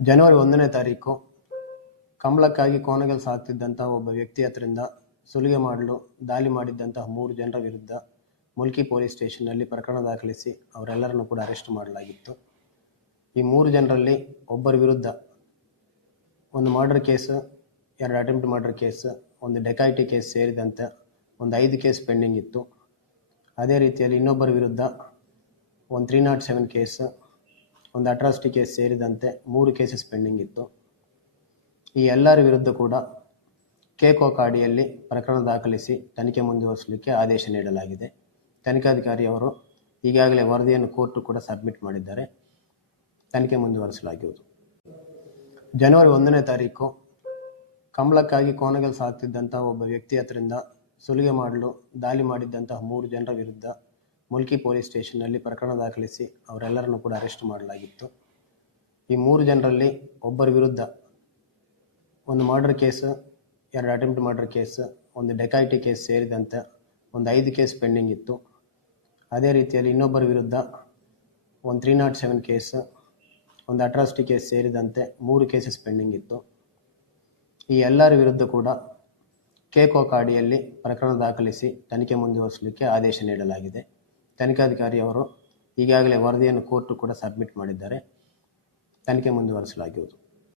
ಜನವರಿ ಒಂದನೇ ತಾರೀಕು ಕಂಬಳಕ್ಕಾಗಿ ಕೋಣಗಲ್ ಸಾಗ್ತಿದ್ದಂತಹ ಒಬ್ಬ ವ್ಯಕ್ತಿ ಹತ್ರದಿಂದ ಸುಲಿಗೆ ಮಾಡಲು ದಾಳಿ ಮಾಡಿದ್ದಂತಹ ಮೂರು ಜನರ ವಿರುದ್ಧ ಮುಲ್ಕಿ ಪೊಲೀಸ್ ಸ್ಟೇಷನ್ನಲ್ಲಿ ಪ್ರಕರಣ ದಾಖಲಿಸಿ ಅವರೆಲ್ಲರನ್ನು ಕೂಡ ಅರೆಸ್ಟ್ ಮಾಡಲಾಗಿತ್ತು. ಈ ಮೂರು ಜನರಲ್ಲಿ ಒಬ್ಬರ ವಿರುದ್ಧ ಒಂದು ಮರ್ಡರ್ ಕೇಸ್ ಎರಡು ಅಟೆಂಪ್ಟ್ ಮರ್ಡರ್ ಕೇಸ್ ಒಂದು ಡೆಕಾಯಿಟಿ ಕೇಸ್ ಸೇರಿದಂತೆ ಒಂದು ಐದು ಕೇಸ್ ಪೆಂಡಿಂಗ್ ಇತ್ತು. ಅದೇ ರೀತಿಯಲ್ಲಿ ಇನ್ನೊಬ್ಬರ ವಿರುದ್ಧ ಒಂದು ತ್ರೀ ನಾಟ್ ಸೆವೆನ್ ಕೇಸ್ ಒಂದು ಅಟ್ರಾಸಿಟಿ ಕೇಸ್ ಸೇರಿದಂತೆ ಮೂರು ಕೇಸಸ್ ಪೆಂಡಿಂಗ್ ಇತ್ತು. ಈ ಎಲ್ಲರ ವಿರುದ್ಧ ಕೂಡ ಕೇಕೋಕ್ ಅಡಿಯಲ್ಲಿ ಪ್ರಕರಣ ದಾಖಲಿಸಿ ತನಿಖೆ ಮುಂದುವರಿಸಲಿಕ್ಕೆ ಆದೇಶ ನೀಡಲಾಗಿದೆ. ತನಿಖಾಧಿಕಾರಿಯವರು ಈಗಾಗಲೇ ವರದಿಯನ್ನು ಕೋರ್ಟು ಕೂಡ ಸಬ್ಮಿಟ್ ಮಾಡಿದ್ದಾರೆ. ತನಿಖೆ ಮುಂದುವರಿಸಲಾಗುವುದು ಜನವರಿ ಒಂದನೇ ತಾರೀಕು ಕಂಬಳಕ್ಕಾಗಿ ಕೋನಗಲ್ ಸಾಕ್ತಿದ್ದಂತಹ ಒಬ್ಬ ವ್ಯಕ್ತಿ ಹತ್ರಿಂದ ಸುಲಿಗೆ ಮಾಡಲು ದಾಳಿ ಮಾಡಿದ್ದಂತಹ ಮೂರು ಜನರ ವಿರುದ್ಧ ಮುಲ್ಕಿ ಪೊಲೀಸ್ ಸ್ಟೇಷನ್ನಲ್ಲಿ ಪ್ರಕರಣ ದಾಖಲಿಸಿ ಅವರೆಲ್ಲರನ್ನು ಕೂಡ ಅರೆಸ್ಟ್ ಮಾಡಲಾಗಿತ್ತು. ಈ ಮೂರು ಜನರಲ್ಲಿ ಒಬ್ಬರ ವಿರುದ್ಧ ಒಂದು ಮರ್ಡರ್ ಕೇಸ್ ಎರಡು ಅಟೆಂಪ್ಟ್ ಮರ್ಡರ್ ಕೇಸ್ ಒಂದು ಡೆಕಾಯಿಟಿ ಕೇಸ್ ಸೇರಿದಂತೆ ಒಂದು ಐದು ಕೇಸ್ ಪೆಂಡಿಂಗ್ ಇತ್ತು. ಅದೇ ರೀತಿಯಲ್ಲಿ ಇನ್ನೊಬ್ಬರ ವಿರುದ್ಧ ಒಂದು ತ್ರೀ ನಾಟ್ ಸೆವೆನ್ ಕೇಸ್ ಒಂದು ಅಟ್ರಾಸಿಟಿ ಕೇಸ್ ಸೇರಿದಂತೆ ಮೂರು ಕೇಸಸ್ ಪೆಂಡಿಂಗ್ ಇತ್ತು. ಈ ಎಲ್ಲರ ವಿರುದ್ಧ ಕೂಡ ಕೇಕೋ ಕಾಡಿಯಲ್ಲಿ ಪ್ರಕರಣ ದಾಖಲಿಸಿ ತನಿಖೆ ಮುಂದುವರಿಸಲಿಕ್ಕೆ ಆದೇಶ ನೀಡಲಾಗಿದೆ. ತನಿಖಾಧಿಕಾರಿ ಅವರು ಈಗಾಗಲೇ ವರದಿಯನ್ನು ಕೋರ್ಟು ಕೂಡ ಸಬ್ಮಿಟ್ ಮಾಡಿದ್ದಾರೆ. ತನಿಖೆ ಮುಂದುವರಿಸಲಾಗುವುದು.